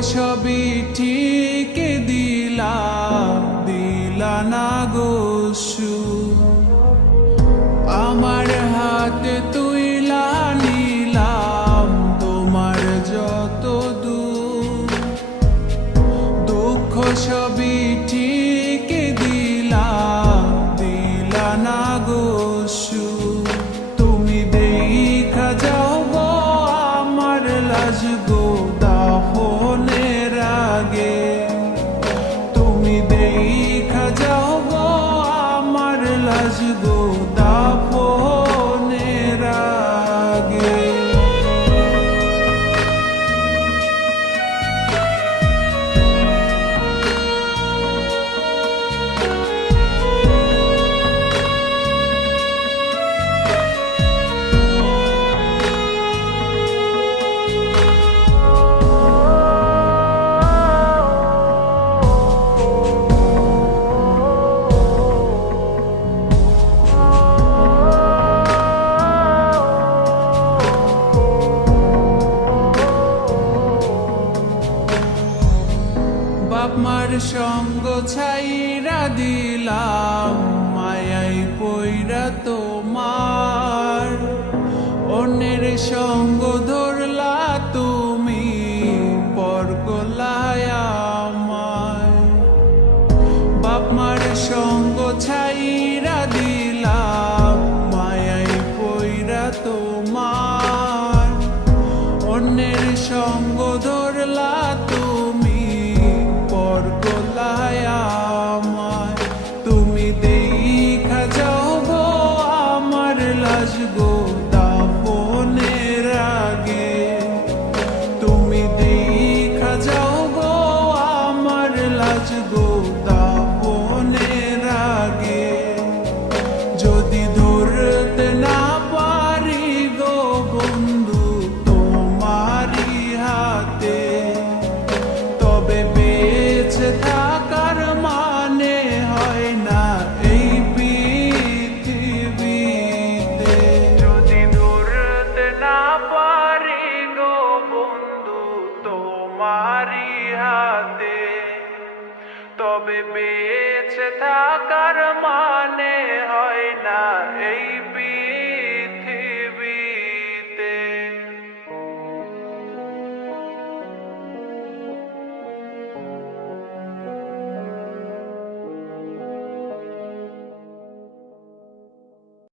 সবই ঠিক দিলা দিলা না গোসু আমার হাতে তুইলা নিলাম তোমার যত দুঃখ সবই ঠিক দিলা দিলা না গোসু তুমি দেখা যাও গো আমার লাজ গো দাফনের আগে তুমি দেখা যাও গো আমার লাজ গো দাফনের আগে বাপ মার সঙ্গ ছাইরা দিলাম মায়াই পইরা তোমার অন্যের সঙ্গ ধরলা তুমি পর করলায় আমায় বাপ মার সঙ্গ ছাইরা দিলাম মায়াই পইরা তোমার অন্যের সঙ্গ ধরলা তুমি পর করলায় আমায় তুমি দেখা যাও গো আমার লাজ গো দাফনের আগে তুমি দেখা যাও গো আমার লাজ গো দাফনের আগে যদি ধরতে না পারি গো বন্ধু তোমারি হাতে তবে বেঁচে থাকার মানে হয় না এই পৃথিবীতে যদি ধরতে না পারি গো বন্ধু তোমারি হাতে তবে বেঁচে থাকার মানে হয় না এই